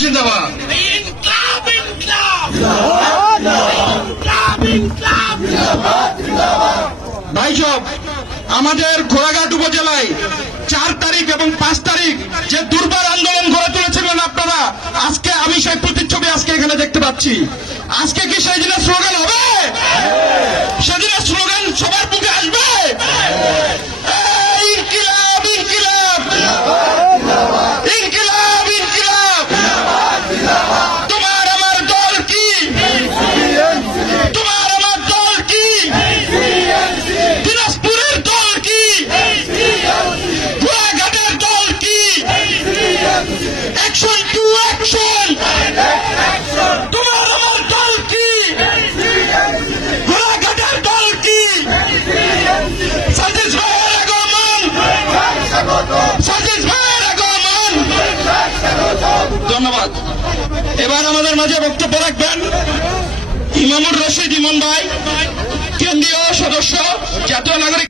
জিন্দাবাদ। Income income income income ভাই সব আমাদের ঘোড়াঘাট উপজেলায় চার তারিখ এবং পাঁচ তারিখ যে দুর্বার আন্দোলন গড়ে তুলেছিলেন আপনারা, আজকে আমি সেই প্রতিচ্ছবি আজকে এখানে দেখতে পাচ্ছি। আজকে কি ধন্যবাদ। এবার আমাদের মাঝে বক্তব্য রাখবেন ইমামুর রশিদ ইমন ভাই কেন্দ্রীয় সদস্য জাতীয় নাগরিক